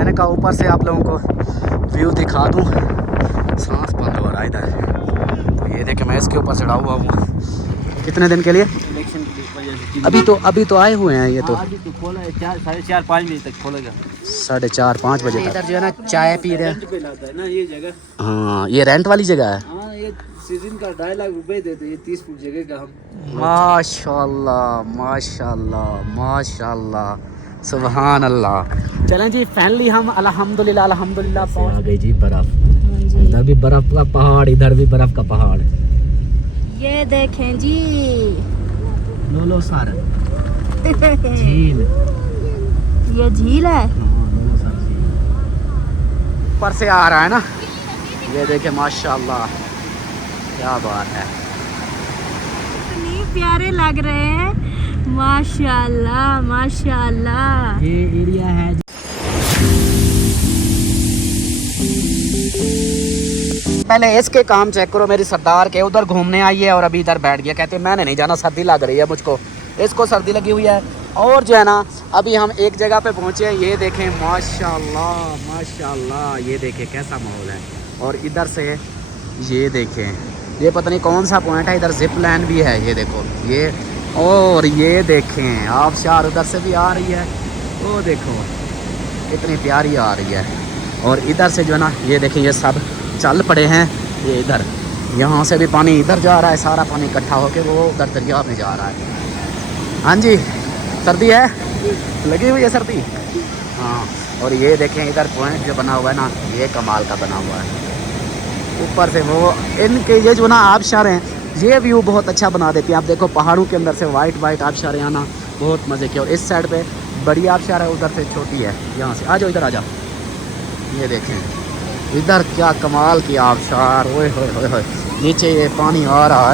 मैंने कहा ऊपर से आप लोगों को व्यू दिखा दूँ। सांस बंद हो रहा है इधर। तो ये देखे मैं इसके ऊपर चढ़ा हुआ हूँ। कितने दिन के लिए? इलेक्शन की वजह से अभी तो आए हुए हैं ये तो। अभी तो खोला है 4:30-5 बजे तक खोलेगा। 4:30-5 बजे तक। इधर जो है ना चाय पी रहे रेंट पे लाता है ना ये जगह। हाँ ये रेंट वाली जगह है। हाँ ये सीजन का 2.5 लाख रुपए देते हैं। ये 30 फुट जगह का हम। माशाल्लाह माशाल्लाह माशाल्लाह सुभान अल्लाह। चलें जी फाइनली हम अल्हम्दुलिल्लाह पहुंच गए जी बर्फ। इधर भी बर्फ का पहाड़, इधर भी बर्फ का पहाड़। ये देखें जी लोलो सर झील। ये झील है। ऊपर से आ रहा है ना, ये देखे माशाल्लाह क्या बात है। इतनी प्यारे लग रहे हैं माशाल्लाह माशाल्लाह। ये एरिया है पहले इसके काम चेक करो। मेरी सरदार के उधर घूमने आई है और अभी इधर बैठ गया। कहते मैंने नहीं जाना, सर्दी लग रही है मुझको। इसको सर्दी लगी हुई है। और जो है ना अभी हम एक जगह पे पहुंचे हैं। ये देखें माशाल्लाह माशाल्लाह, ये देखें कैसा माहौल है। और इधर से ये देखें, ये पता नहीं कौन सा पॉइंट है। इधर जिप लाइन भी है, ये देखो ये। और ये देखें आबशार उधर से भी आ रही है। वो देखो इतनी प्यारी आ रही है। और इधर से जो है ना ये देखें ये सब चल पड़े हैं। ये इधर यहाँ से भी पानी इधर जा रहा है, सारा पानी इकट्ठा होकर वो उधर दरिया में जा रहा है। हाँ जी सर्दी है, लगी हुई है सर्दी। हाँ और ये देखें इधर पॉइंट जो बना हुआ है ना, ये कमाल का बना हुआ है। ऊपर से वो इनके ये जो ना आबशार हैं, ये व्यू बहुत अच्छा बना देती है। आप देखो पहाड़ों के अंदर से वाइट वाइट आबशार आना बहुत मज़े की। और इस साइड पे बड़ी आबशार है, उधर से छोटी है। यहाँ से आ जाओ, इधर आ जाओ। ये देखें इधर क्या कमाल की आबशार। ओए होए होए होए, नीचे ये पानी आ रहा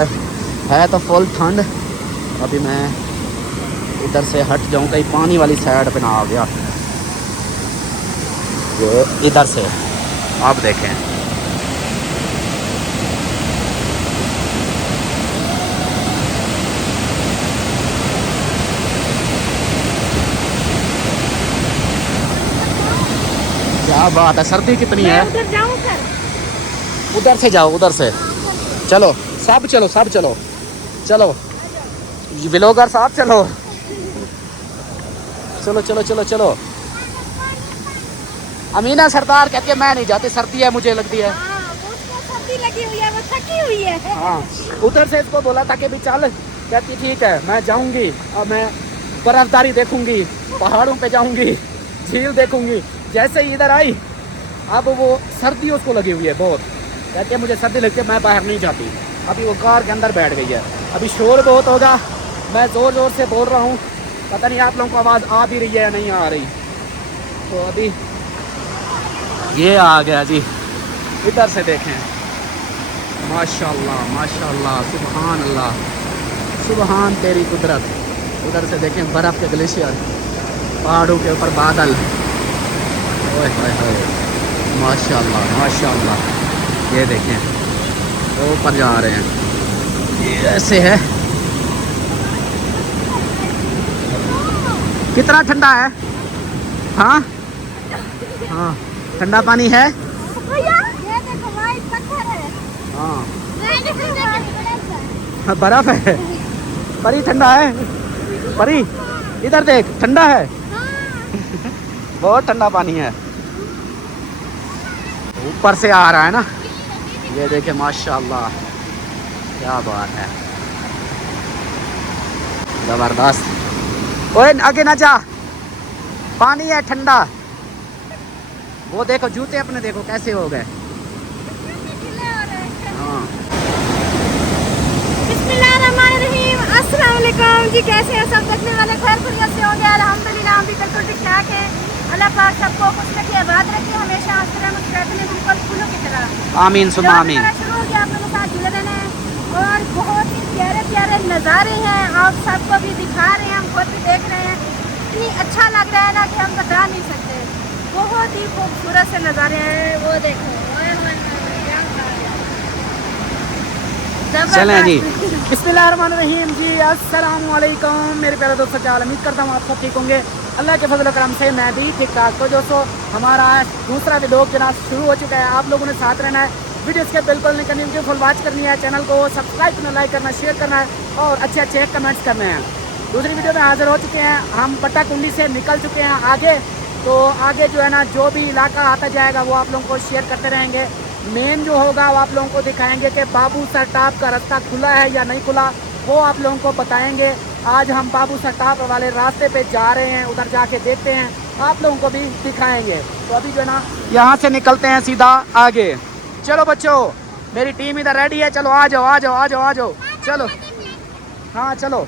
है तो फुल ठंड। अभी मैं इधर से हट जाऊँ, कहीं पानी वाली साइड पे ना आ गया। ये इधर से आप देखें क्या बात है। सर्दी कितनी है। उधर जाऊं सर? उधर से जाओ, उधर से चलो सब चलो, सब चलो चलो व्लॉगर साहब चलो चलो चलो चलो चलो। अमीना सरदार कहती है मैं नहीं जाती, सर्दी है मुझे लगती है। उसको सर्दी लगी हुई है, वो थकी हुई है। हाँ उधर से इसको बोला था कि भी चल, कहती ठीक है मैं जाऊंगी। अब मैं बर्फबारी देखूंगी, पहाड़ों पे जाऊंगी, झील देखूंगी। जैसे ही इधर आई अब वो सर्दी उसको लगी हुई है बहुत। कहती है मुझे सर्दी लगती है, मैं बाहर नहीं जाती। अभी वो कार के अंदर बैठ गई है। अभी शोर बहुत होगा, मैं ज़ोर ज़ोर से बोल रहा हूँ। पता नहीं आप लोगों को आवाज़ आ भी रही है या नहीं आ रही। तो अभी ये आ गया जी। इधर से देखें माशाल्लाह माशाल्लाह सुभान अल्लाह, सुभान तेरी कुदरत। उधर से देखें बर्फ़ के ग्लेशियर, पहाड़ों के ऊपर बादल। ओए होए होए माशाल्लाह माशाल्लाह। ये देखें वो ऊपर जा रहे हैं, ये ऐसे है। कितना ठंडा है। हाँ हाँ ठंडा पानी है। भैया ये देखो वाइट पत्थर है। हाँ बर्फ है। परी ठंडा है, परी इधर देख ठंडा है। बहुत ठंडा पानी है। ऊपर से आ रहा है ना, ये देखे माशाल्लाह क्या बात है, जबरदस्त। ओए आगे ना जा, पानी है ठंडा। वो देखो जूते अपने देखो कैसे हो गए। हाँ बिस्मिल्लाहिर्रहमानिर्रहीम। अस्सलाम वालेकुम जी, कैसे हैं सब देखने वाले? खैर खैरियत से होंगे अल्हम्दुलिल्लाह। हम भी बिल्कुल ठीक ठाक है। अल्लाह पाक सबको खुश रखे, आबाद रखे, हमेशा हंसते रहे, मुस्कुराते रहे, बिल्कुल फूलों की तरह। आमीन सुमा आमीन। शुरू हो गया, आप लोगों के साथ जुड़े रहना है। और बहुत ही प्यारे प्यारे नज़ारे हैं, आप सबको भी दिखा रहे हैं, हम खुद भी देख रहे हैं। इतनी अच्छा लग रहा है ना कि हम बता नहीं सकते। बहुत ही खूबसूरत से नज़ारे हैं। वो देखो चलें जी। बिस्मिल्लाहिर्रहमानिर्रहीम जी, अस्सलाम वालेकुम मेरे प्यारे दोस्तों, क्या हाल? उम्मीद करता हूँ आप सब ठीक होंगे। अल्लाह के फजल करम से मैं भी ठीक ठाक। तो दोस्तों, हमारा दूसरा व्लॉग जनाब शुरू हो चुका है। आप लोगों ने साथ रहना है, वीडियो इसके बिल्कुल नहीं करनी, उनकी फुल वॉच करनी है, चैनल को सब्सक्राइब करना, लाइक करना, शेयर करना है और अच्छे अच्छे कमेंट्स करने हैं। दूसरी वीडियो में हाजिर हो चुके हैं हम, पट्टा कुंडी से निकल चुके हैं आगे। तो आगे जो है ना, जो भी इलाका आता जाएगा वो आप लोगों को शेयर करते रहेंगे। मेन जो होगा वो आप लोगों को दिखाएंगे कि बाबू सरटाप का रास्ता खुला है या नहीं खुला, वो आप लोगों को बताएंगे। आज हम बाबू सरटाप वाले रास्ते पे जा रहे हैं, उधर जाके देखते हैं, आप लोगों को भी दिखाएंगे। तो अभी जो है ना, यहाँ से निकलते हैं सीधा आगे। चलो बच्चों, मेरी टीम इधर रेडी है, चलो आ जाओ आ जाओ आ जाओ आ जाओ, चलो हाँ चलो।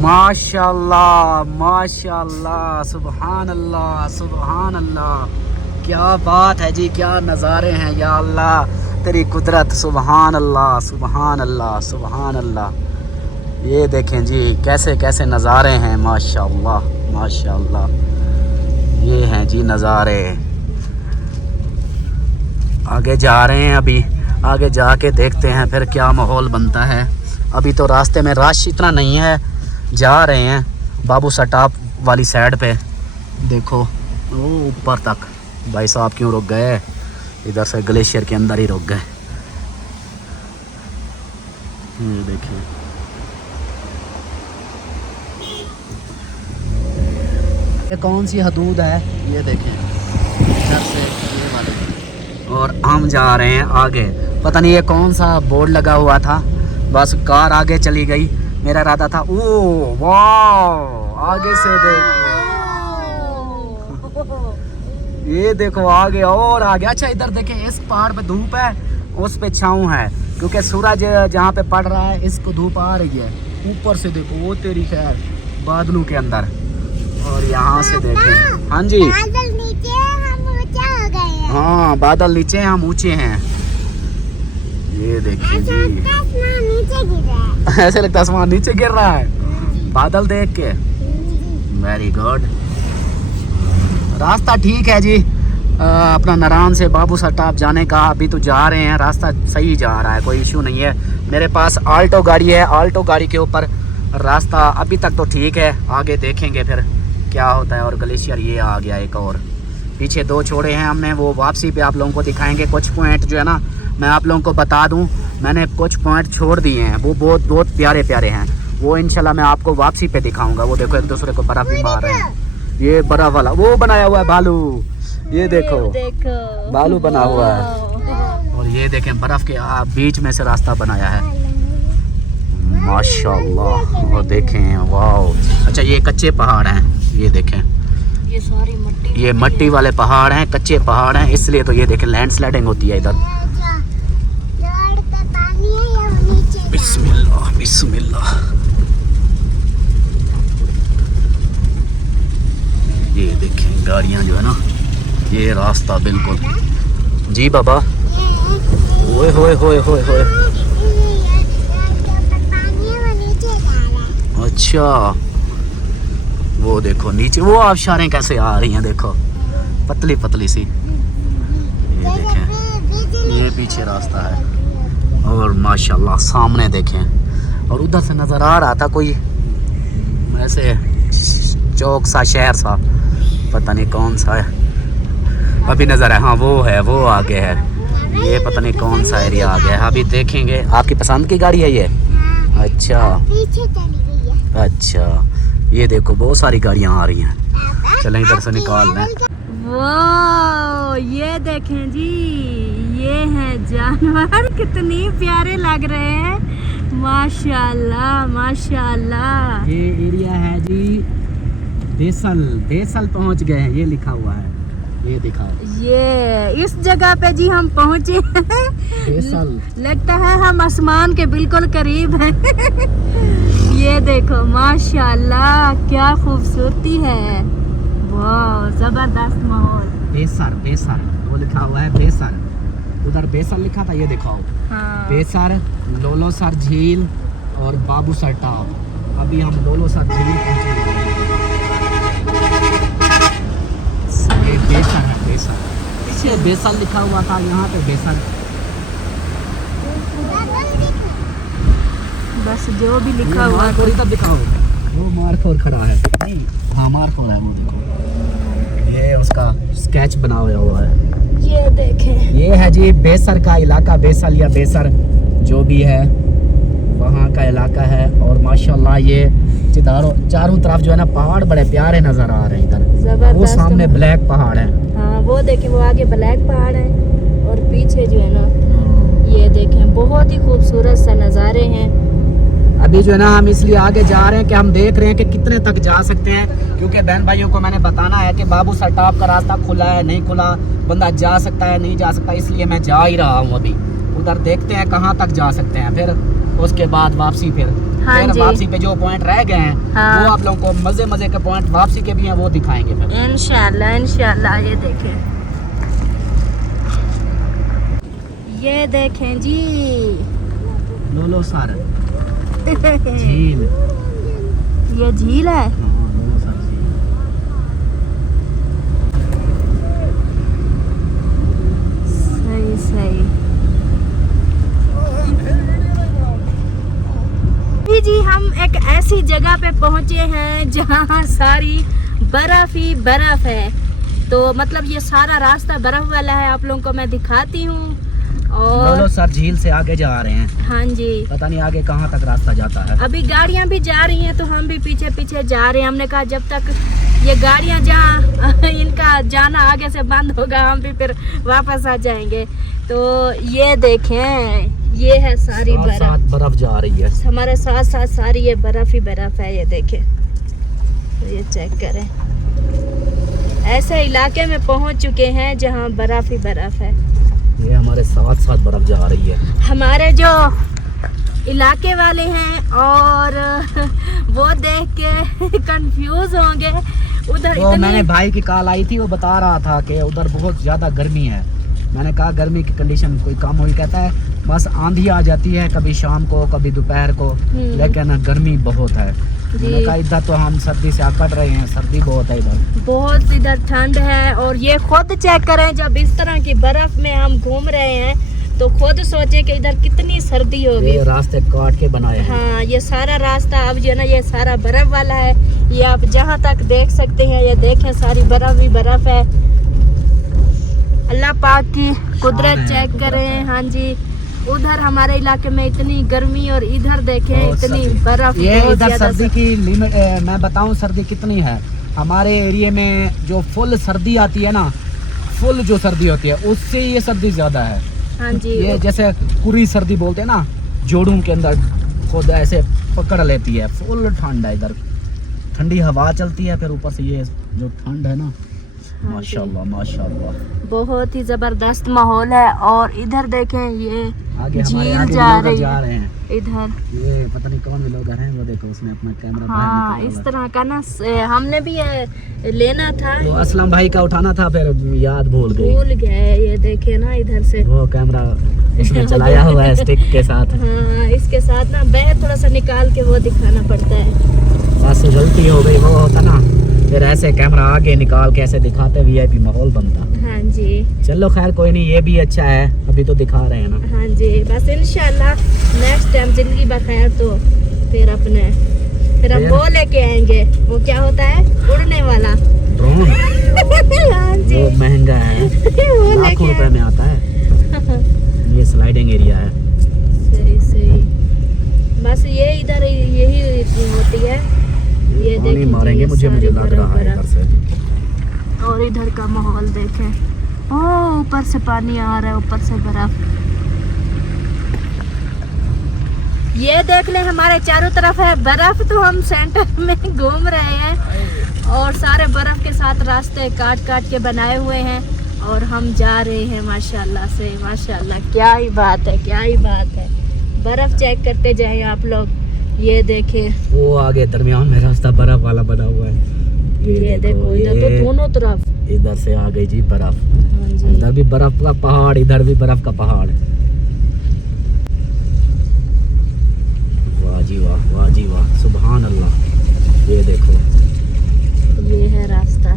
माशाल्लाह माशाल्लाह, सुबहान अल्लाह सुबहान अल्लाह, क्या बात है जी, क्या नज़ारे हैं या अल्लाह, तेरी कुदरत, सुबहान अल्लाह सुबहान अल्लाह सुबहान अल्लाह। ये देखें जी कैसे कैसे नज़ारे हैं, माशाल्लाह माशाल्लाह, ये हैं जी नज़ारे। आगे जा रहे हैं, अभी आगे जाके देखते हैं फिर क्या माहौल बनता है। अभी तो रास्ते में रश इतना नहीं है, जा रहे हैं बाबू सरटाप वाली साइड पे। देखो वो ऊपर तक। भाई साहब क्यों रुक गए? इधर से ग्लेशियर के अंदर ही रुक गए। ये देखिए, ये कौन सी हदूद है, ये देखें इधर से ये वाले। और हम जा रहे हैं आगे, पता नहीं ये कौन सा बोर्ड लगा हुआ था, बस कार आगे चली गई। मेरा इरादा था ओ वाह, आगे से देखो, ये देखो आगे और आगे। अच्छा इधर देखें, इस पहाड़ पे धूप है, उस पे छाँव है, क्योंकि सूरज जहाँ पे पड़ रहा है इसको धूप आ रही है। ऊपर से देखो, वो तेरी खैर बादलों के अंदर। और यहाँ से देखें, हाँ जी बादल नीचे, हम ऊंचे हो गए हैं। हाँ बादल नीचे हैं, हम ऊंचे हैं। ये देखिए जी, नीचे गिर रहा है। ऐसे लगता है आसमान नीचे गिर रहा है बादल देख के। Very good. रास्ता ठीक है जी, अपना नारायण से बाबू सरटाप जाने का अभी तो जा रहे हैं, रास्ता सही जा रहा है, कोई इशू नहीं है। मेरे पास आल्टो गाड़ी है, आल्टो गाड़ी के ऊपर रास्ता अभी तक तो ठीक है, आगे देखेंगे फिर क्या होता है। और ग्लेशियर ये आ गया एक और, पीछे दो छोड़े हैं हमने, वो वापसी पे आप लोगों को दिखाएंगे। कुछ पॉइंट जो है ना, मैं आप लोगों को बता दूं, मैंने कुछ पॉइंट छोड़ दिए हैं, वो बहुत बहुत प्यारे प्यारे हैं, वो इंशाल्लाह मैं आपको वापसी पे दिखाऊंगा। वो देखो एक दूसरे को बर्फ़ भी मार रहे हैं, ये बर्फ़ वाला वो बनाया हुआ है भालू, ये देखो भालू बना हुआ है। और ये देखें बर्फ़ के बीच में से रास्ता बनाया है, माशाल्लाह। वो देखें वाह। अच्छा ये कच्चे पहाड़ हैं, ये देखें, ये सारी मट्टी, ये मट्टी वाले पहाड़ हैं, कच्चे पहाड़ हैं, इसलिए तो ये देखें लैंडस्लाइडिंग होती है इधर। बिस्मिल्लाह बिस्मिल्लाह। ये देखें गाड़ियाँ जो है ना, ये रास्ता बिल्कुल जी बाबा। ओए होए होए होए होए, अच्छा वो देखो नीचे वो आबशारें कैसे आ रही हैं, देखो पतली पतली सी। ये देखें, ये पीछे रास्ता है और माशाल्लाह सामने देखें। और उधर से नज़र आ रहा था कोई ऐसे चौक सा, शहर सा, पता नहीं कौन सा है, अभी नज़र है। हाँ वो है, वो आगे है, ये पता नहीं कौन सा एरिया आ गया है, अभी देखेंगे। आपकी पसंद की गाड़ी है ये? अच्छा पीछे चली गई है। अच्छा, ये देखो बहुत सारी गाड़ियाँ आ रही हैं, चलें इधर से निकाल लें। वो ये देखें जी, ये हैं जानवर, कितनी प्यारे लग रहे हैं, माशाल्लाह माशाल्लाह। ये एरिया है जी बेसल, बेसल पहुंच गए हैं, ये लिखा हुआ है, ये दिखाओ। ये इस जगह पे जी हम पहुंचे हैं, बेसल। लगता है हम आसमान के बिल्कुल करीब हैं। ये देखो माशाल्लाह, क्या खूबसूरती है, वाह जबरदस्त माहौल। बेसर, बेसर वो लिखा हुआ है, बेसर, उधर बेसर लिखा था, ये दिखाओ। हाँ। बेसर, लोलोसर झील और बाबू सरटाप। अभी हम लोलोसर झील पहुंचे। ये बेसर है, बेसर, पीछे बेसल लिखा हुआ था, यहाँ पे बेसर। बस जो भी लिखा हुआ है। मारखोर इधर दिखाओ, वो मारखोर खड़ा है। नहीं, हाँ मारखोर है वो, देखो ये उसका स्केच बना हुआ है। ये देखें, ये है जी बेसर का इलाका, बेसल या बेसर जो भी है वहाँ का इलाका है। और माशाल्लाह ये चारों तरफ जो है ना पहाड़ बड़े प्यारे नजर आ रहे हैं इधर। जबरदस्त। वो सामने ब्लैक पहाड़ है। हाँ वो देखें, वो आगे ब्लैक पहाड़ है और पीछे जो है ना ये देखें, बहुत ही खूबसूरत सा नज़ारे हैं। अभी जो है ना हम इसलिए आगे जा रहे हैं कि हम देख रहे हैं कि कितने तक जा सकते हैं, क्योंकि बहन भाइयों को मैंने बताना है कि बाबू सर टॉप का रास्ता खुला है नहीं खुला, बंदा जा सकता है नहीं जा सकता, इसलिए मैं जा ही रहा हूँ। अभी उधर देखते हैं कहाँ तक जा सकते हैं, फिर उसके बाद वापसी फिर वापसी पे जो पॉइंट रह गए हैं वो आप लोगों को मजे के पॉइंट वापसी के भी हैं वो दिखाएंगे फिर इंशाल्लाह। ये देखें जी, लोलो सर झील, ये झील है। हाँ, लोलो सर झील। सही। जी हम एक ऐसी जगह पे पहुंचे हैं जहां सारी बर्फ ही बर्फ है। तो मतलब ये सारा रास्ता बर्फ वाला है, आप लोगों को मैं दिखाती हूँ। और लोलो सर झील से आगे जा रहे हैं। हाँ जी, पता नहीं आगे कहाँ तक रास्ता जाता है। अभी गाड़ियाँ भी जा रही हैं तो हम भी पीछे जा रहे हैं। हमने कहा जब तक ये गाड़ियाँ इनका जाना आगे से बंद होगा हम भी फिर वापस आ जाएंगे। तो ये देखें, ये है सारी बर्फ जा रही है हमारे साथ सारी ये बर्फ ही बर्फ है। ये देखें, तो ये चेक करें, ऐसे इलाके में पहुंच चुके हैं जहां बर्फ ही बर्फ है। ये हमारे साथ बर्फ जा रही है। हमारे जो इलाके वाले हैं और वो देख के कंफ्यूज होंगे। उधर तो मैंने भाई की कॉल आई थी, वो बता रहा था कि उधर बहुत ज़्यादा गर्मी है। मैंने कहा गर्मी की कंडीशन कोई कम हुई? कहता है बस आंधी आ जाती है कभी शाम को कभी दोपहर को, लेकिन गर्मी बहुत है। मैंने कहा इधर तो हम सर्दी से आकट रहे हैं, सर्दी बहुत है इधर, बहुत इधर ठंड है। और ये खुद चेक करें, जब इस तरह की बर्फ में हम घूम रहे हैं तो खुद सोचें कि इधर कितनी सर्दी होगी। ये रास्ते काट के बनाए हैं। हाँ, ये सारा रास्ता अब जो है ना ये सारा बर्फ वाला है। ये आप जहाँ तक देख सकते हैं, ये देखें सारी बर्फ ही बर्फ है। अल्लाह पाक की कुदरत चेक करें। हाँ जी, उधर हमारे इलाके में इतनी गर्मी और इधर देखें इतनी बर्फ। ये इधर सर्दी की लिमिट मैं बताऊं सर्दी कितनी है। हमारे एरिया में जो फुल सर्दी आती है ना, फुल जो सर्दी होती है उससे ये सर्दी ज्यादा है। हाँ जी, ये जैसे पूरी सर्दी बोलते हैं ना, जोड़ों के अंदर खुद ऐसे पकड़ लेती है। फुल ठंड है इधर, ठंडी हवा चलती है, फिर ऊपर से ये जो ठंड है ना, माशाल्लाह माशाल्लाह बहुत ही जबरदस्त माहौल है। और इधर देखें ये आगे झील जा रही जा रहे हैं। इधर ये पता नहीं कौन लोग हैं, वो देखो उसने अपना कैमरा हाँ इस तरह का ना हमने भी लेना था, तो असलम भाई का उठाना था, फिर याद भूल गए। ये देखे ना इधर से वो कैमरा उसने चलाया हुआ है स्टिक के साथ। हाँ, इसके साथ ना बैग थोड़ा सा निकाल के वो दिखाना पड़ता है। बस गलती हो गई, वो होता ना फिर ऐसे कैमरा आगे निकाल के ऐसे दिखाते वीआईपी माहौल बनता। हाँ जी, चलो खैर कोई नहीं, ये भी अच्छा है, अभी तो दिखा रहे हैं ना। हाँ जी, बस इंशाल्लाह नेक्स्ट टाइम जिंदगी बखैर तो फिर हम वो लेके आएंगे। वो क्या होता है, उड़ने वाला ड्रोन। हाँ जी, वो महंगा है, लाखों रुपए में आता है। ये स्लाइडिंग एरिया है। सही। बस ये इधर यही होती है। ये पानी मारेंगे मुझे लग रहा है इधर से। और इधर का माहौल देखें, ओ ऊपर से पानी आ रहा है, ऊपर से बर्फ। ये देख लें हमारे चारों तरफ है बर्फ, तो हम सेंटर में घूम रहे हैं और सारे बर्फ के साथ रास्ते काट के बनाए हुए हैं और हम जा रहे हैं माशाल्लाह से। माशाल्लाह, क्या ही बात है। बर्फ चेक करते जाएं आप लोग। ये देखें वो आगे दरमियान में रास्ता बर्फ वाला बना हुआ है। ये देखो इधर तो दोनों तरफ इधर से आ गई जी बर्फ। हाँ जी, इधर भी बर्फ का पहाड़, इधर भी बर्फ का पहाड़। वाह जी वाह, सुभान अल्लाह। ये देखो, ये है रास्ता।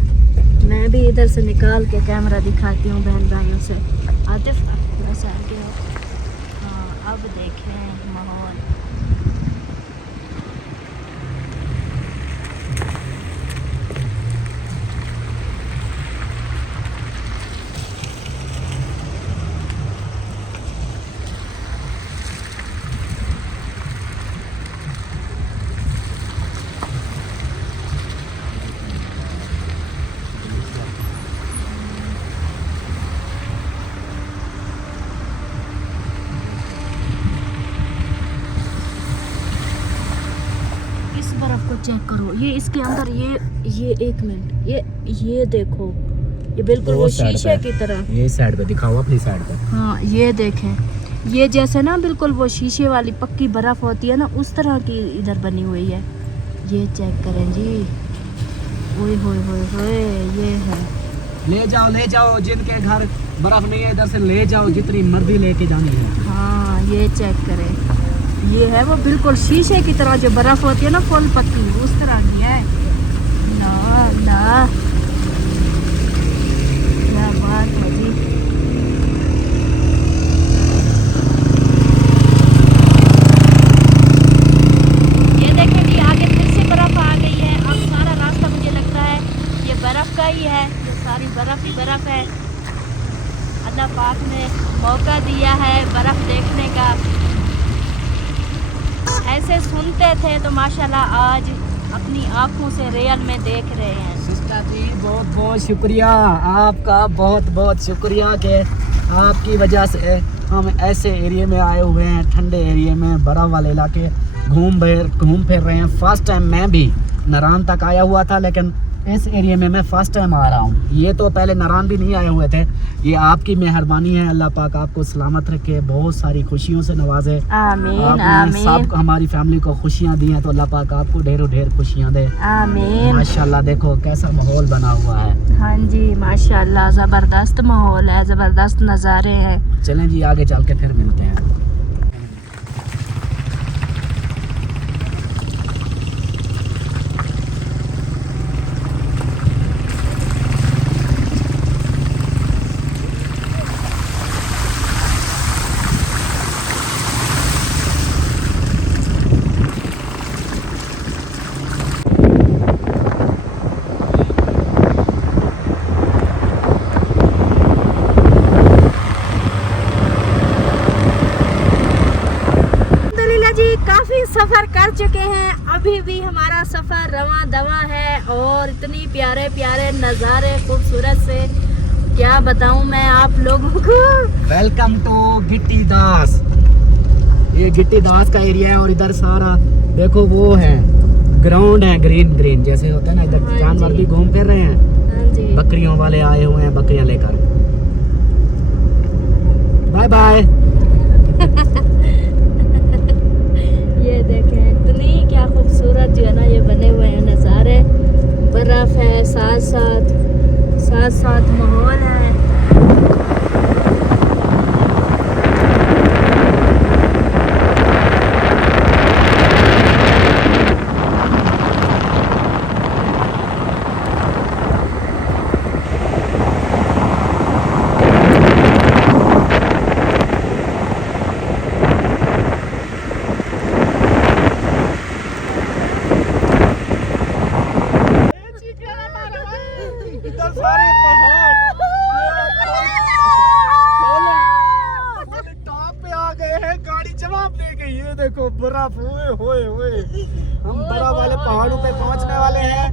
मैं भी इधर से निकाल के कैमरा दिखाती हूँ बहन भाइयों से। आतिफ थोड़ा सा आगे हो। हाँ, अब देखें माहौल चेक करो, ये इसके अंदर ये 1 मिनट, ये देखो, ये बिल्कुल वो शीशे की तरह। ये साइड पे दिखाओ, अपनी साइड पे। हाँ ये देखें, ये जैसे ना बिल्कुल वो शीशे वाली पक्की बर्फ होती है ना, उस तरह की इधर बनी हुई है। ये चेक करें जी, ओए होए होए होए, ये है। ले जाओ जिनके घर बर्फ नहीं है, इधर से ले जाओ, जितनी मर्जी लेके जानी है। हाँ ये चेक करें, ये है वो बिल्कुल शीशे की तरह जो बर्फ होती है ना, फुल पक्की, उस तरह की है ना ना। क्या बात है जी। ये देखें जी, आगे फिर से बर्फ आ गई है। अब सारा रास्ता मुझे लगता है ये बर्फ का ही है, ये सारी बर्फ ही बर्फ है। अल्लाह पाक ने मौका दिया है बर्फ देखने का। ऐसे सुनते थे तो माशाल्लाह आज अपनी आंखों से रियल में देख रहे हैं। सिस्टर जी बहुत बहुत शुक्रिया आपका, बहुत बहुत शुक्रिया कि आपकी वजह से हम ऐसे एरिया में आए हुए हैं, ठंडे एरिया में, बर्फ वाले इलाके घूम फिर रहे हैं। फर्स्ट टाइम मैं भी नारान तक आया हुआ था, लेकिन इस एरिया में मैं फर्स्ट टाइम आ रहा हूँ। ये तो पहले नारान भी नहीं आए हुए थे। ये आपकी मेहरबानी है, अल्लाह पाक आपको सलामत रखे, बहुत सारी खुशियों से नवाजे। आमीन आपने आमीन सब हमारी फैमिली को खुशियाँ दी हैं, तो अल्लाह पाक आपको ढेरों ढेर खुशियाँ दे। आमीन। माशाल्लाह देखो कैसा माहौल बना हुआ है। हाँ जी माशाल्लाह, ज़बरदस्त माहौल है, ज़बरदस्त नज़ारे हैं। चलें जी आगे चल के फिर मिलते हैं। काफ़ी सफ़र कर चुके हैं, अभी भी हमारा सफ़र रवां दवा है और इतनी प्यारे प्यारे नज़ारे खूबसूरत से क्या बताऊं मैं आप लोगों को। वेलकम टू गिट्टी दास। ये गिट्टी दास का एरिया है और इधर सारा देखो वो है ग्राउंड है, ग्रीन ग्रीन जैसे होता है ना, इधर हाँ जानवर जी। भी घूम फिर रहे हैं। हाँ जी। बकरियों वाले आए हुए हैं बकरियां लेकर। Bye bye. ये देखें इतनी क्या खूबसूरत जो है ना ये बने हुए हैं नज़ारे, बर्फ है, साथ साथ माहौल है। इधर सारे पहाड़ टॉप पे आ गए हैं, गाड़ी जवाब दे गई। ये देखो बर्फ, ओए होए होए, हम बर्फ वाले पहाड़ों पे पहुंचने वाले हैं।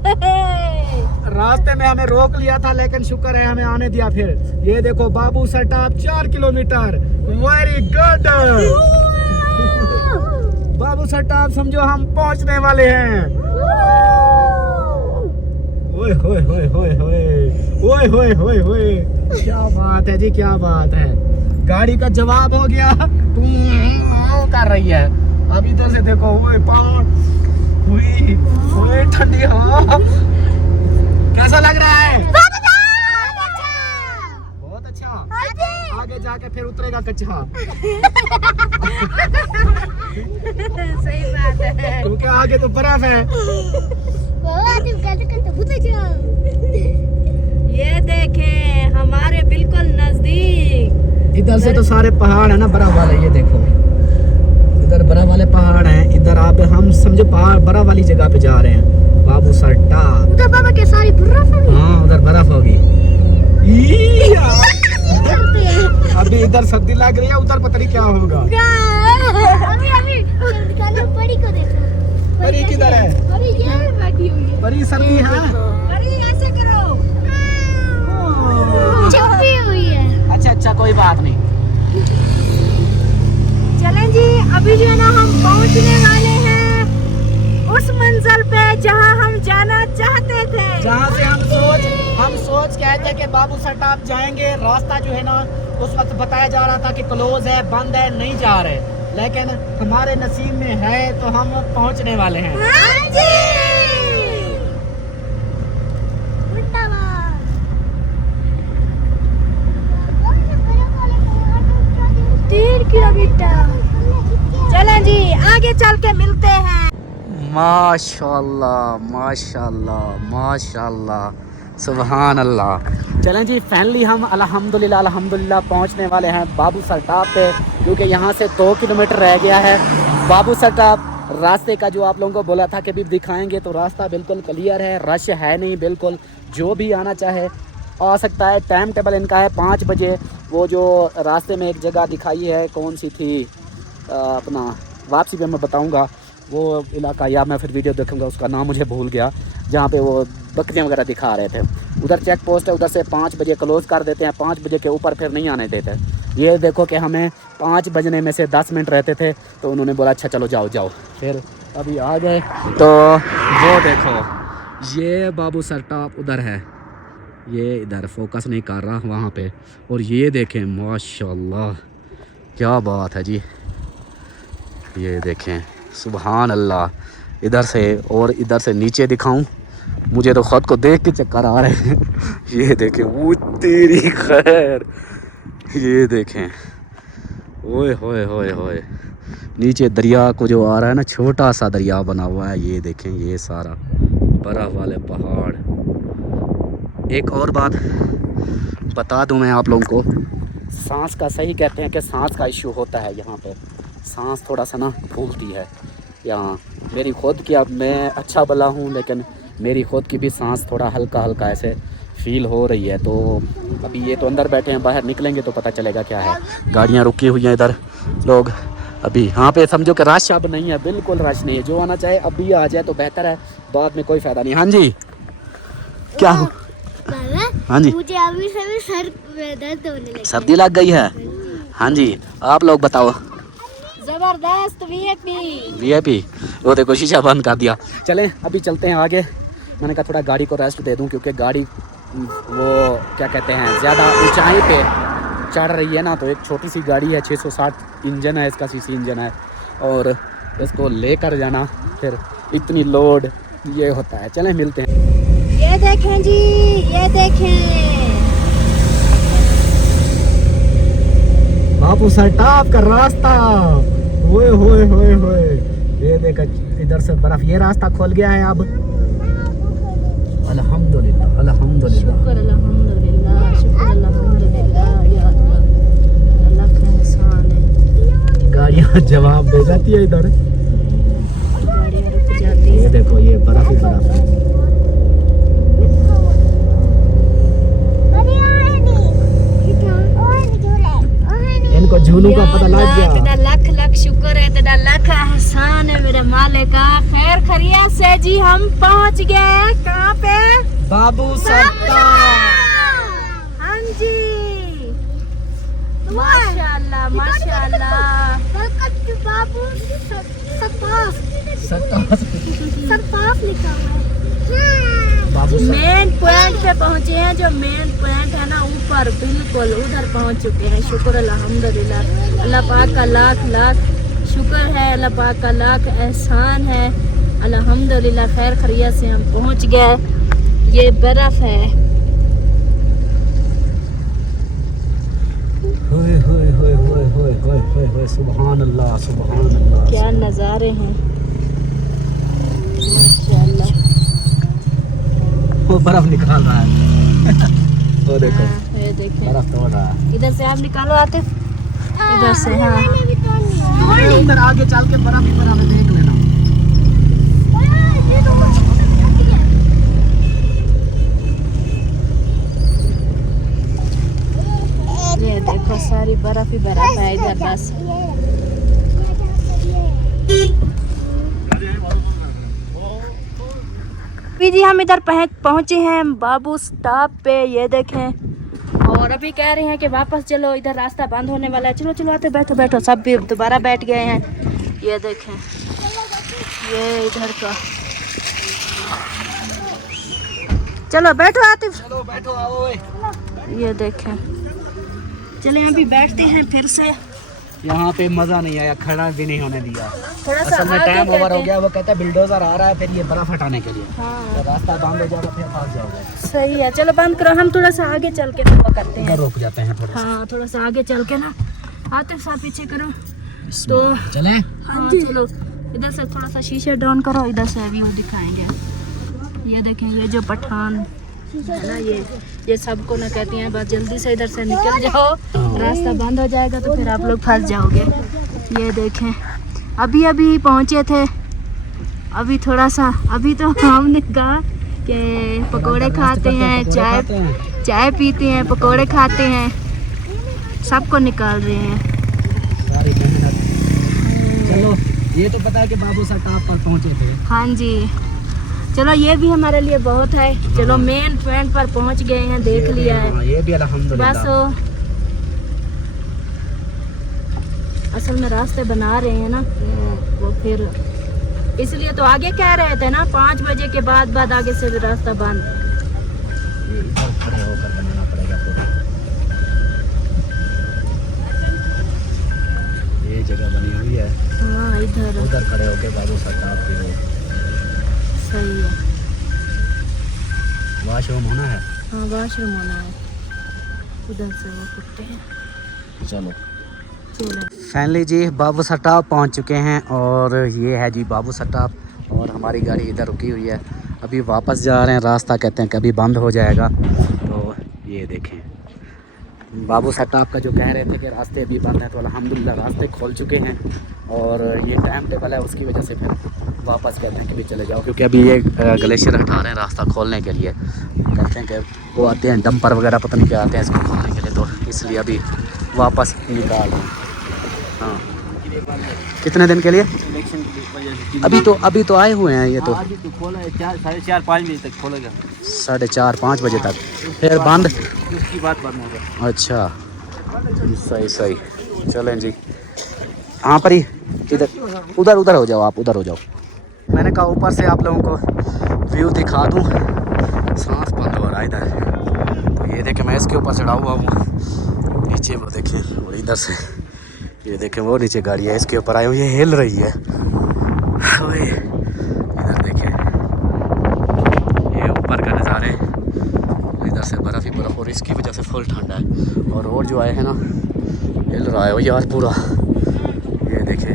रास्ते में हमें रोक लिया था लेकिन शुक्र है हमें आने दिया। फिर ये देखो Babusar top 4 kilometre, very good. Babusar top समझो हम पहुंचने वाले हैं। ओए होए होए होए होए, ओए होए होए होए, क्या बात है जी, क्या बात है। गाड़ी का जवाब हो गया, कर रही है। अब इधर से देखो ओए पहाड़, ओए ठंडी हवा, कैसा लग रहा है? बहुत अच्छा। आगे जाके फिर उतरेगा कच्चा। सही बात है, क्योंकि आगे तो बर्फ है। ये देखें हमारे बिल्कुल नजदीक। इधर से तो सारे पहाड़ है ना बर्फ वाले, ये देखो इधर बर्फ वाले पहाड़ हैं। इधर आप हम समझो पहाड़ बर्फ वाली जगह पे जा रहे हैं। बाबू सर टॉप, उधर बाबा के सारी बर्फ है। हाँ उधर बर्फ होगी। अभी इधर सर्दी लग रही है, उधर पता नहीं क्या होगा। अभी परी को देखो, परी किधर है? परी ये बैठी हुई है। परी सर्दी है। परी ऐसे करो, छुपी हुई है। अच्छा अच्छा कोई बात नहीं। चलें जी, अभी जो है ना हम पहुंचने वाले हैं उस मंजिल पे जहाँ हम जाना चाहते थे। जहाँ से हम सोच के आए थे कि बाबू सर टॉप जाएंगे। रास्ता जो है ना उस वक्त बताया जा रहा था कि क्लोज है, बंद है, नहीं जा रहे, लेकिन हमारे नसीब में है तो हम पहुँचने वाले हैं। हाँ जी। 3 किलोमीटर। चलें जी आगे चल के मिलते हैं। माशाल्लाह माशाल्लाह माशाल्लाह, सुभान अल्लाह। चलें जी फाइनली हम अल्हम्दुलिल्लाह पहुंचने वाले हैं बाबू सर टॉप पे, क्योंकि यहाँ से 2 किलोमीटर रह गया है बाबू सर टॉप। रास्ते का जो आप लोगों को बोला था कि भी दिखाएंगे, तो रास्ता बिल्कुल क्लियर है, रश है नहीं बिल्कुल। जो भी आना चाहे आ सकता है। टाइम टेबल इनका है 5 बजे। वो जो रास्ते में एक जगह दिखाई है, कौन सी थी, अपना वापसी पे मैं बताऊंगा वो इलाका, या मैं फिर वीडियो देखूंगा, उसका नाम मुझे भूल गया, जहाँ पे वो बकरियाँ वगैरह दिखा रहे थे। उधर चेक पोस्ट है, उधर से 5 बजे क्लोज़ कर देते हैं। 5 बजे के ऊपर फिर नहीं आने देते। ये देखो कि हमें 5 बजने में से 10 मिनट रहते थे, तो उन्होंने बोला अच्छा चलो जाओ जाओ। फिर अभी आ गए। तो वो देखो ये बाबू सर टॉप उधर है, ये इधर फोकस नहीं कर रहा वहाँ पे। और ये देखें माशाल्लाह क्या बात है जी, ये देखें सुभान अल्लाह। इधर से और इधर से नीचे दिखाऊं, मुझे तो ख़ुद को देख के चक्कर आ रहे हैं। ये देखें वो तेरी खैर, ये देखें ओए होए होए होए, नीचे दरिया को जो आ रहा है ना, छोटा सा दरिया बना हुआ है। ये देखें ये सारा बर्फ़ वाले पहाड़। एक और बात बता दूं मैं आप लोगों को, सांस का सही कहते हैं कि सांस का इशू होता है यहाँ पे। सांस थोड़ा सा ना फूलती है यहाँ। मेरी खुद की, अब मैं अच्छा भला हूँ, लेकिन मेरी खुद की भी सांस थोड़ा हल्का हल्का ऐसे फील हो रही है। तो अभी ये तो अंदर बैठे हैं, बाहर निकलेंगे तो पता चलेगा क्या है। गाड़ियाँ रुकी हुई हैं इधर, लोग अभी यहाँ पे समझो कि रश अब नहीं है, बिल्कुल रश नहीं है। जो आना चाहे अभी आ जाए तो बेहतर है, बाद में कोई फ़ायदा नहीं। हाँ जी क्या हो? हाँ जी मुझे अभी से भी सर में दर्द होने लगा। सर्दी लग गई है? हाँ जी आप लोग बताओ। जबरदस्त वीआईपी। वीआईपी वो देखो शीशा बंद कर दिया। चलें अभी चलते हैं आगे। मैंने कहा थोड़ा गाड़ी को रेस्ट दे दूं, क्योंकि गाड़ी वो क्या कहते हैं ज़्यादा ऊंचाई पे चढ़ रही है ना। तो एक छोटी सी गाड़ी है, 660 इंजन है इसका, सीसी इंजन है, और इसको लेकर जाना फिर इतनी लोड, ये होता है। चलें मिलते हैं। ये देखें जी, ये देखें बाबू सर टॉप का रास्ता। ओए होए होए होए, ये देखो इधर से बर्फ, ये रास्ता खोल गया है अब। अल्हम्दुलिल्लाह अल्हम्दुलिल्लाह शुक्र अल्हम्दुलिल्लाह शुक्र अल्हम्दुलिल्लाह, या अल्लाह अल्लाह का एहसान है। गाड़ियाँ जवाब दे जाती है इधर, गाड़ियाँ रुक जाती ये है। देखो ये बर्फ ही बर्फ है। इनको झूलों का पता लग गया। तेरा लाख लाख शुक्र है, तेरा लाख एहसान है मेरे मालिक का। खैर खैरियत से जी हम पहुंच गए कहाँ पे? बाबू सर टॉप। हाँ जी माशाल्लाह माशाल्लाह। बाबू सरपास लिखा हुआ है। बाबू सर मेन पॉइंट पे पहुंचे हैं, जो मेन पॉइंट है ना ऊपर बिल्कुल उधर पहुंच चुके हैं। शुक्र अल्हम्दुलिल्लाह, अल्लाह पाक का लाख लाख शुक्र है, अल्लाह पाक का लाख एहसान है। अल्हम्दुलिल्लाह खैर खैरियत से हम पहुंच गए। ये बर्फ है। होए होए होए होए होए होए होए होए, सुभान अल्लाह सुभान अल्लाह। क्या नज़ारे हैं माशाल्लाह। वो बर्फ निकाल रहा है। वो देखो हाँ, ये देखें बर्फ तोड़ रहा है। इधर से आप निकालो आते इधर से। हाँ इधर आगे चल के बर्फ ही बर्फ है, देख लेना। ये देखो सारी बर्फ ही बर्फ है इधर बस। अभी जी हम इधर पहुंचे हैं बाबू स्टॉप पे, ये देखें। और अभी कह रहे हैं कि वापस चलो, इधर रास्ता बंद होने वाला है। चलो चलो आते, बैठो बैठो। सब भी दोबारा बैठ गए हैं। ये देखें ये इधर का। चलो बैठो आतिफ। चलो बैठो आओ। ये देखें, चले अभी बैठते हैं फिर से। यहाँ पे मजा नहीं आया, खड़ा भी नहीं होने दिया। थोड़ा सा असल में आगे टाइम ओवर कहते हो हैं। गया। वो कहता है बिल्डोजर आ रहा है, फिर ये बर्फ हटाने के लिए। हाँ तो रास्ता बंद हो जाएगा, फिर फंस जाओगे। सही है, चलो बंद करो, हम थोड़ा सा आगे चल के वो करते हैं। इधर रुक जाते हैं थोड़ा सा। हाँ थोड़ा सा आगे चल के ना, आतिफ साहब पीछे करो तो। चले हाँ चलो, इधर से थोड़ा सा शीशे डाउन करो, इधर से व्यू दिखाएंगे। ये देखें, ये जो पठान है ना, ये सबको ना कहती हैं बस जल्दी से इधर से निकल जाओ, रास्ता बंद हो जाएगा तो फिर आप लोग फंस जाओगे। ये देखें, अभी अभी पहुँचे थे, अभी थोड़ा सा, अभी तो हमने कहा कि पकोड़े खाते हैं, चाय पीते हैं, पकोड़े खाते हैं, सबको निकाल रहे हैं। सारी मेहनत। चलो ये तो पता है कि बाबू सटाप पर पहुँचे थे। हाँ जी, चलो ये भी हमारे लिए बहुत है। चलो मेन पॉइंट पर पहुंच गए हैं, देख लिया है। हाँ, ये भी अल्हम्दुलिल्लाह। बस असल में रास्ते बना रहे हैं ना, वो फिर इसलिए तो आगे कह रहे थे ना 5 बजे के बाद आगे से भी रास्ता बंद। इधर खड़े होकर बनाना पड़ेगा पूरा। ये जगह बनी हुई है। हाँ इधर उधर खड़े होकर बाबू सटाप की रोड। सही है। वॉशरूम होना है। हाँ वॉशरूम होना है, उधर से वो कुत्ते हैं। चलो चलो फाइनली जी बाबू सटाप पहुंच चुके हैं, और ये है जी बाबू सटाप, और हमारी गाड़ी इधर रुकी हुई है। अभी वापस जा रहे हैं, रास्ता कहते हैं कभी बंद हो जाएगा। तो ये देखें, बाबू सटाप का जो कह रहे थे कि रास्ते अभी बंद हैं, तो अल्हम्दुलिल्लाह रास्ते खोल चुके हैं। और ये टाइम टेबल है, उसकी वजह से फिर वापस कहते हैं कि भी चले जाओ, क्योंकि अभी ये ग्लेशियर हटा रहे हैं रास्ता खोलने के लिए। कहते हैं कि वो आते हैं डंपर वगैरह, पता नहीं क्या आते हैं इसको खोलने के लिए, तो इसलिए अभी वापस निकाल रहे हैं। हाँ कितने दिन के लिए? इलेक्शन की वजह से अभी तो आए हुए हैं ये तो। आज तो खोला है, 4:30-5 बजे तक खोलेगा। 4:30-5 बजे तक, फिर बंद। उसकी बात बंद होगा। अच्छा सही चलें जी। हाँ पर ही इधर उधर हो जाओ, आप उधर हो जाओ। मैंने कहा ऊपर से आप लोगों को व्यू दिखा दूँ, सांस बंद हो रहा है इधर। तो ये देखें, मैं इसके ऊपर चढ़ा हुआ हूँ, नीचे वो देखिए, और इधर से ये देखें वो नीचे गाड़ी है, इसके ऊपर आए हुए, ये हिल रही है। इधर देखें, ये ऊपर का नज़ारे, इधर से बर्फ़ ही बर्फ़, और इसकी वजह से फुल ठंडा है। और रोड जो आए हैं ना, हिल रहा है वो यार पूरा। ये देखें,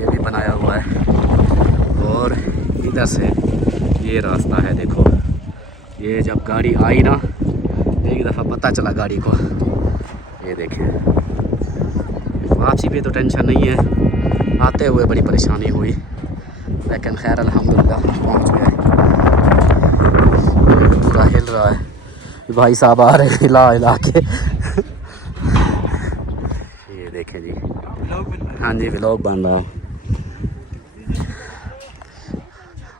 ये भी बनाया हुआ है। और इधर से ये रास्ता है, देखो ये जब गाड़ी आई ना, एक दफ़ा पता चला गाड़ी को। ये देखें, वापसी पे तो टेंशन नहीं है, आते हुए बड़ी परेशानी हुई, लेकिन खैर अल्हम्दुलिल्लाह पहुंच गए। पूरा हिल रहा है, भाई साहब आ रहे हैं हिला के। ये देखें जी, हाँ जी व्लॉग बन रहा है।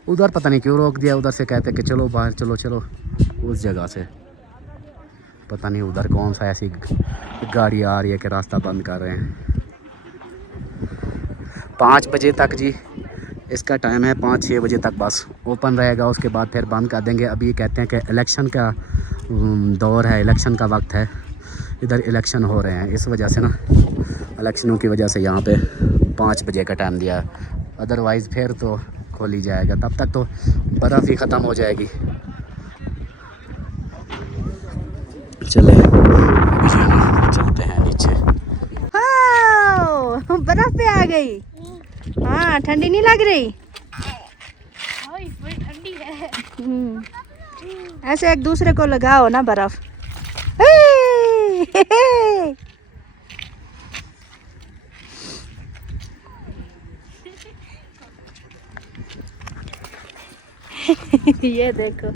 उधर पता नहीं क्यों रोक दिया, उधर से कहते कि चलो बाहर चलो उस जगह से। पता नहीं उधर कौन सा ऐसी गाड़ी आ रही है कि रास्ता बंद कर रहे हैं। 5 बजे तक जी इसका टाइम है, 5-6 बजे तक बस ओपन रहेगा, उसके बाद फिर बंद कर देंगे। अभी कहते हैं कि इलेक्शन का दौर है, इलेक्शन का वक्त है, इधर इलेक्शन हो रहे हैं, इस वजह से ना, इलेक्शनों की वजह से यहाँ पे 5 बजे का टाइम दिया है। अदरवाइज़ फिर तो खोल ही जाएगा, तब तक तो बर्फ़ ही ख़त्म हो जाएगी। चले चलते हैं नीचे। बर्फ पे आ गई। हाँ ठंडी नहीं लग रही? ठंडी है। ऐसे एक दूसरे को लगाओ ना बर्फ। ये देखो,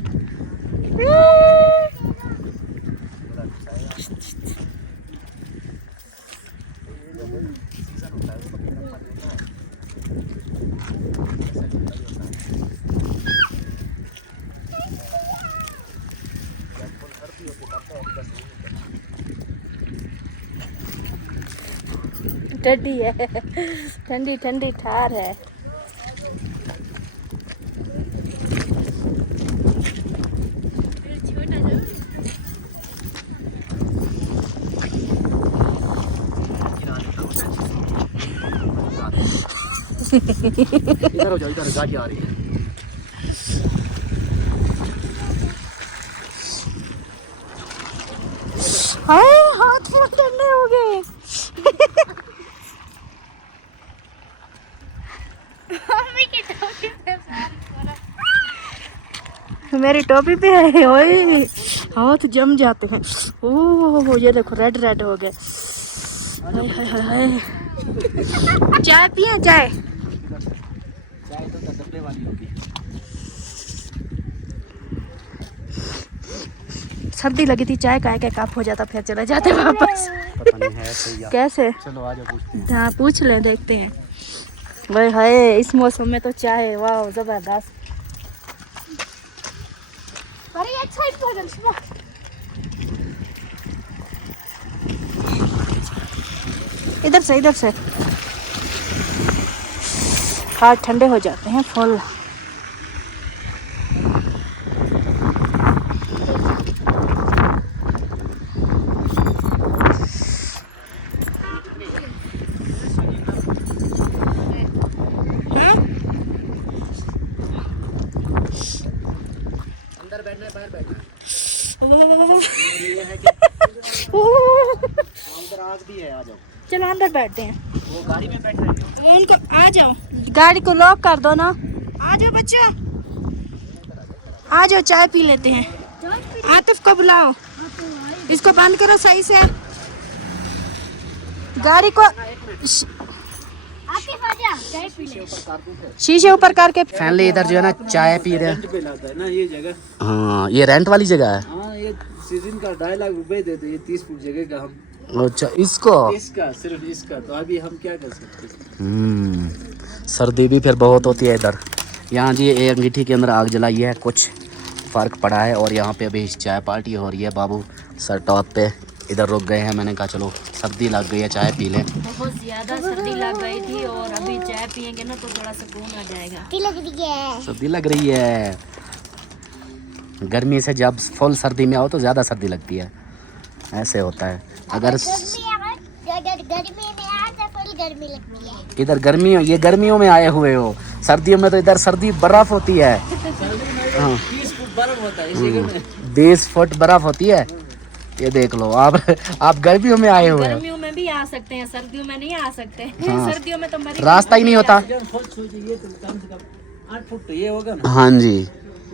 ठंडी है, ठंडी ठंडी ठार है। इधर हो जाओ, इधर गाड़ी आ रही है। हाय हाथ पूरा ठंडे हो गए। मेरी टोपी पे है, ओए हाथ जम जाते हैं। ओह ये देखो रेड रेड हो गए। हाय हाय हाय हाय। चाय पिए चाय? चाय तो डब्बे वाली होगी। सर्दी लगी थी, चाय का कप हो जाता, फिर चले जाते वापस। पता नहीं है सही है। कैसे? चलो आ जाओ पूछते हैं। हाँ पूछ ले, देखते हैं। भाई हाय इस मौसम में तो चाय वाह जबरदस्त। अरे अच्छा इधर से हाथ ठंडे हो जाते हैं फुल। अंदर बैठना है बाहर बैठना है? उधर आग भी है, आ जाओ। चलो अंदर बैठते हैं। वो गाड़ी में बैठ रहे हो। उनको आ जाओ, गाड़ी को लॉक कर दो ना। आ जाओ बच्चा, आ जाओ चाय पी लेते हैं। आतिफ को बुलाओ, इसको बंद करो सही से गाड़ी को। शीशे ऊपर करके। फैमिली इधर जो है ना चाय पी रहे हैं। रेंट पे लाता है ना ये जगह। हाँ ये रेंट वाली जगह है। हाँ ये सीजन का 2.5 लाख रुपए देते, ये 30 फुट जगह का हम। अच्छा इसको इसका सिर्फ इसका, तो अभी हम क्या कर सकते हैं। सर्दी भी फिर बहुत होती है इधर। यहाँ जी ये अंगीठी के अंदर आग जलाई है, कुछ फ़र्क पड़ा है। और यहाँ पे अभी चाय पार्टी हो रही है। बाबू सर टॉप पे इधर रुक गए हैं। मैंने कहा चलो सर्दी लग गई है, चाय पी लें। बहुत ज्यादा सर्दी लग गई थी और अभी चाय पियेंगे ना तो थोड़ा सुकून आ जाएगा। सर्दी लग रही है। गर्मी से जब फुल सर्दी में आओ तो ज़्यादा सर्दी लगती है, ऐसे होता है। अगर इधर गर्मी, ये गर्मियों में आए हुए हो, सर्दियों में तो इधर सर्दी बर्फ होती है। 30 फुट बर्फ होता है इस जगह में। 20 फुट बर्फ होती है। ये देख लो आप गर्मियों में आए हुए हो। गर्मियों में भी आ सकते हैं, सर्दियों में नहीं आ सकते। हाँ। सर्दियों में तो रास्ता ही नहीं होता। ये तो कम से कम 8 फुट तो ये होगा ना। हाँ जी,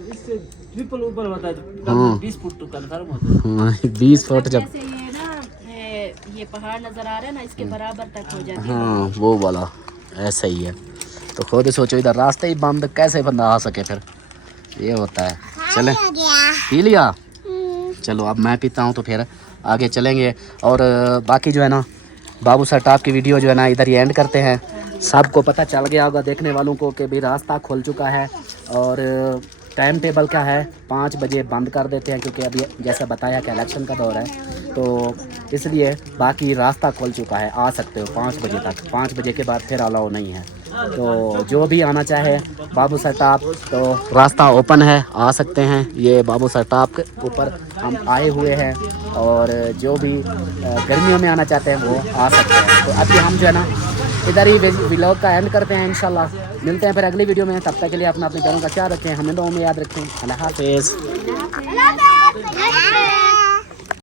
इससे ट्रिपल ऊपर होता है तो 20 फुट तो कंफर्म होता है। हाँ 20 फुट जब, जैसे ये ना ये पहाड़ नजर आ रहे हैं ना, इसके बराबर तक हो जाती है। हाँ वो वाला ऐसा ही है। तो खुद सोचो इधर रास्ते ही बंद, कैसे बंदा आ सके फिर, ये होता है। चले पी लिया, चलो अब मैं पीता हूँ तो फिर आगे चलेंगे। और बाकी जो है ना बाबू सर टॉप की वीडियो जो है ना इधर ही एंड करते हैं। सबको पता चल गया होगा देखने वालों को कि भी रास्ता खुल चुका है। और टाइम टेबल क्या है, 5 बजे बंद कर देते हैं, क्योंकि अभी जैसा बताया कि इलेक्शन का दौर है, तो इसलिए बाकी रास्ता खुल चुका है, आ सकते हो 5 बजे तक। 5 बजे के बाद फिर अलाउ नहीं है। तो जो भी आना चाहे बाबू सर टॉप, तो रास्ता ओपन है, आ सकते हैं। ये बाबू सर टॉप के ऊपर हम आए हुए हैं, और जो भी गर्मियों में आना चाहते हैं वो आ सकते हैं। तो अभी हम जो है ना इधर ही व्लॉग का एंड करते हैं। इंशाल्लाह मिलते हैं फिर अगली वीडियो में। तब तक के लिए अपने घरों का ख्याल रखें, हमें दुआओं में याद रखें। अल्लाह हाफिज़।